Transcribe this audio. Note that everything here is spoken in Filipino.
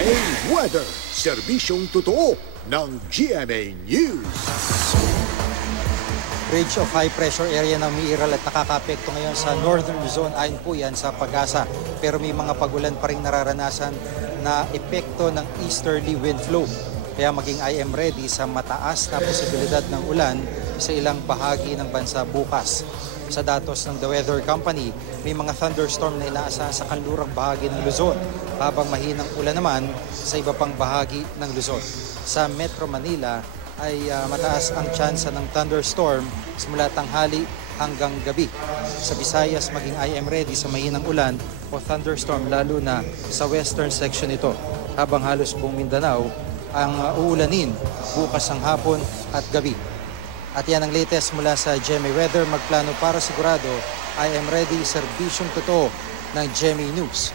GMA Weather, serbisyong totoo ng GMA News. Ridge of high pressure area na umiiral at nakakapekto ngayon sa northern Luzon. Ayon po yan sa Pag-asa. Pero may mga pagulan pa rin nararanasan na epekto ng easterly wind flow. Kaya maging I am ready sa mataas na posibilidad ng ulan sa ilang bahagi ng bansa bukas. Sa datos ng The Weather Company, may mga thunderstorm na inaasahan sa kanlurang bahagi ng Luzon, habang mahinang ulan naman sa iba pang bahagi ng Luzon. Sa Metro Manila ay mataas ang tsansa ng thunderstorm simula tanghali hanggang gabi. Sa Visayas, maging I am ready sa mahinang ulan o thunderstorm lalo na sa western section nito, habang halos buong Mindanao ang uulanin bukas ng hapon at gabi. At yan ang latest mula sa GMA Weather. Magplano para sigurado, I am ready, serbisyong totoo ng GMA News.